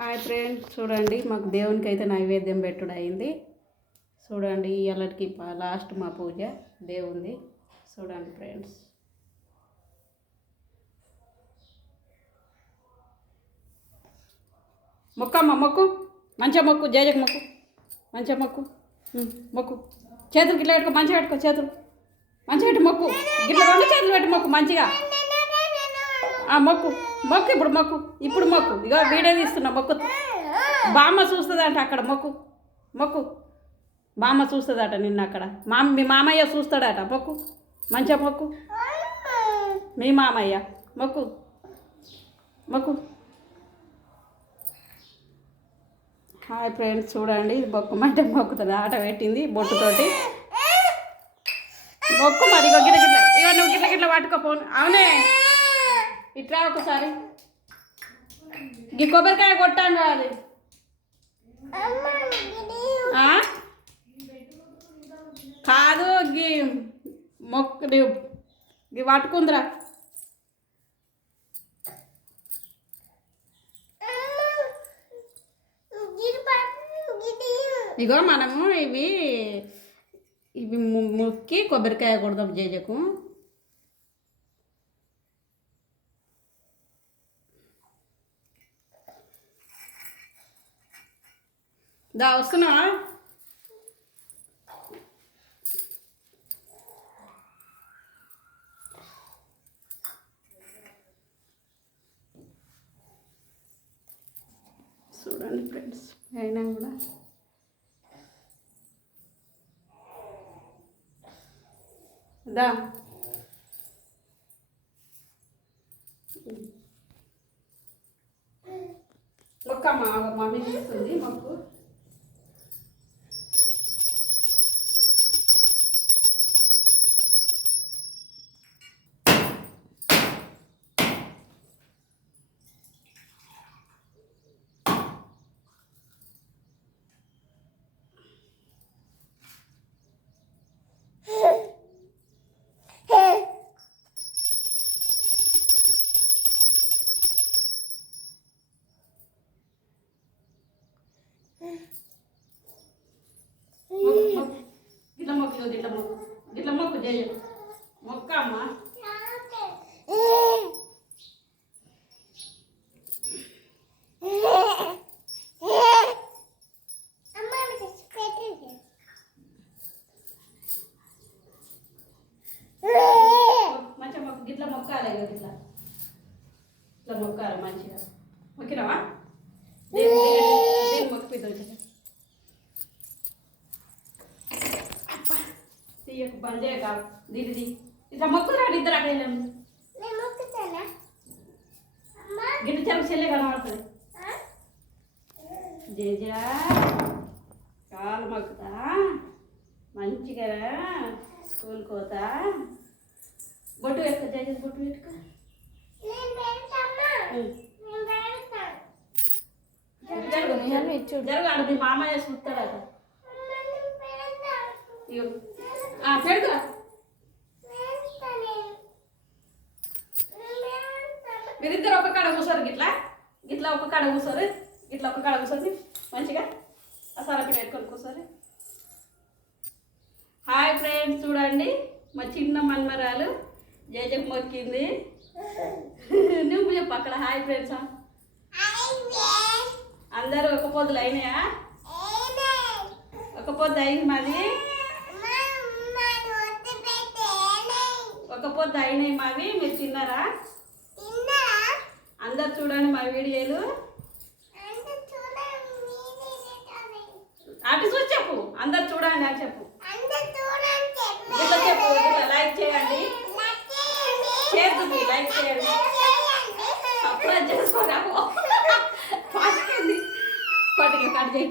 Hi friends, చూడండి మాకు దేవునికి అయితే నైవేద్యం పెట్టుడు అయింది. చూడండి ఇవాళకి లాస్ట్ మా పూజ దేవుంది. చూడండి ఫ్రెండ్స్, మొక్కమ్మ మొక్కు, మంచిగా మొక్కు, జయజకు మొక్కు, మంచిగా మొక్కు, మొక్కు, చేతులు గిట్ల పెట్టుకో, మంచిగా పెట్టుకో, చేతులు మంచిగా పెట్టి మొక్కు, గిట్ల రెండు చేతులు పెట్టి మొక్కు మంచిగా, మొక్కు మొక్కు, ఇప్పుడు మొక్కు, ఇక వీడియో తీస్తున్నా, మొక్కు. బామ్మ చూస్తుందట అక్కడ, మొక్కు మొక్కు, బామ్మ చూస్తుందట నిన్న అక్కడ, మీ మామయ్య చూస్తాడట, మొక్కు మంచిగా మొక్కు, మీ మామయ్య మొక్కు మొక్కు. హాయ్ ఫ్రెండ్స్, చూడండి మొక్కమంటే మొక్కుతుంది, ఆట పెట్టింది బొట్టుతోటి, మొక్కు మరి. ఇగో గిట్ల గిట్ల, ఇగో నువ్వు గిట్ల గిట్ల పట్టుకోపోను. అవునే, ఇట్లా ఒకసారి ఈ కొబ్బరికాయ కొట్టాను అది కాదు, గీ మొక్కు గీ పట్టుకుందిరా. ఇగో మనము ఇవి ఇవి మొక్కి కొబ్బరికాయ కొడదాం జేజకు. దా వస్తున్నావా? చూడండి ఫ్రెండ్స్, అయినా కూడా దా ఒక్క మమ్మీ చేస్తుంది మాకు. గిట్ల మొక్కు, గిట్ల మొక్కు, గిట్ల మొక్కు జయ మొక్క అమ్మ. మంచిగా మొక్కు, గిట్ల మొక్కాలి, గిట్ల ఇట్లా మొక్కాలి మంచిగా. మొక్కినావా? దేవుడు మొక్కి పెద్ద తీయకు, బంద్ చేయక దీనిది ఇట్లా మొక్కురాడు, ఇద్దరు అక్కడ గిట్ల చెరకు చెల్లె కనబడుతుంది. జేజా కాలు మొక్కుతా, మంచిగా స్కూల్కి పోతా, బొట్టు పెట్టుకో జేజ, బొట్టు పెట్టుకో. జరగాలి, మీ మామయ్య చూస్తారట. పెడుతురా, మీరిద్దరు ఒక కాడ కూర్చోరు, గిట్లా గిట్లా ఒక కాడ కూర్చోరు, గిట్లా ఒక కాడ కూర్చొని మంచిగా అసలు పెట్టుకొని కూర్చోరు. హాయ్ ఫ్రెండ్స్, చూడండి మా చిన్న మన్మరాలు జేజకు మొక్కింది. నువ్వు చెప్పు అక్కడ హాయ్ ఫ్రెండ్స్. అందరూ ఒక పొద్దులు అయినాయా? ఒక పొద్దు అయింది మాది, ఒక పొద్దు అయినాయి మావి. మీరు తిన్నారా? అందరు చూడండి మా వీడియోలు, అటు చూసి చెప్పు, అందరు చూడండి అని చెప్పు, ఇట్లా చెప్పు, ఇట్లా లైక్ చేయండి, చేతుకి లైక్ చేయండి, సబ్స్క్రైబ్ చేసుకోరా. పట్టుకి కట్ చేయి.